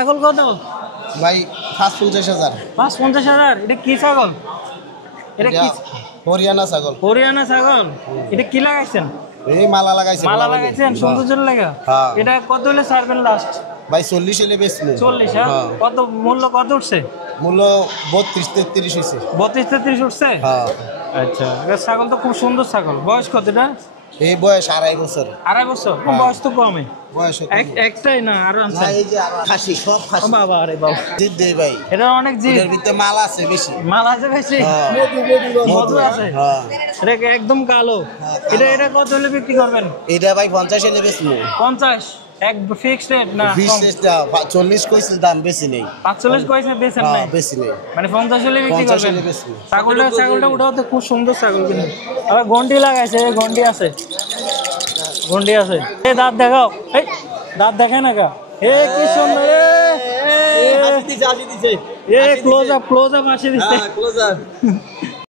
ছাগল কত ভাই ৫-৫০,০০০। ৫-৫০,০০০। এটা কি ছাগল? এটা কি? হরিয়ানা ছাগল। হরিয়ানা ছাগল। এটা কি লাগাইছেন? এই মালা লাগাইছে। মালা লাগাইছেন সৌন্দর্যের লাগা? এটা কত হলে ছাড়বেন লাস্ট? ভাই ৪০ হলে বেচবো। ৪০? হ্যাঁ। কত মূল্য কত উঠছে? মূল্য ৩২-৩৩ হয়েছে। ৩২-৩৩ উঠছে? হ্যাঁ। আচ্ছা, ছাগল তো খুব সুন্দর ছাগল। বয়স কতটা? এই বয়স ২.৫ বছর। ২.৫ বছর? বয়স তো কমে। বয়স একটাই না আরো আনছে? এই যে খাসি, সব খাসি। বাবা রে বাবা, জিদ দেই ভাই। এটা অনেক জিদ। এর ভিতরে মাল আছে বেশি। মাল আছে বেশি? মধু আছে? হ্যাঁ। এটা একদম কালো। এটা কত হলে বিক্রি করবেন? এটা ভাই ৫০ হলে বেচবো। ৫০? এক ফিক্সড রেট না? বিশেষটা ৪০ কইছিল, দাম বেশি নেই। ৪৫ কইছে, বেচেন নাই? বেশি নেই, মানে ৫০ হলে বিক্রি ৫০ করবেন? হলে বেচবো। ছাগলটা ওটাও তো খুব সুন্দর ছাগল কিন্তু। আবার গন্ডি লাগাইছে, গন্ডি আছে, গন্ডি আছে। এই দাঁত দেখাও, এই দাঁত দেখায় না কা? এ কি সুন্দর! হাসি দিছে। ক্লোজ আপ হাসি দিচ্ছে।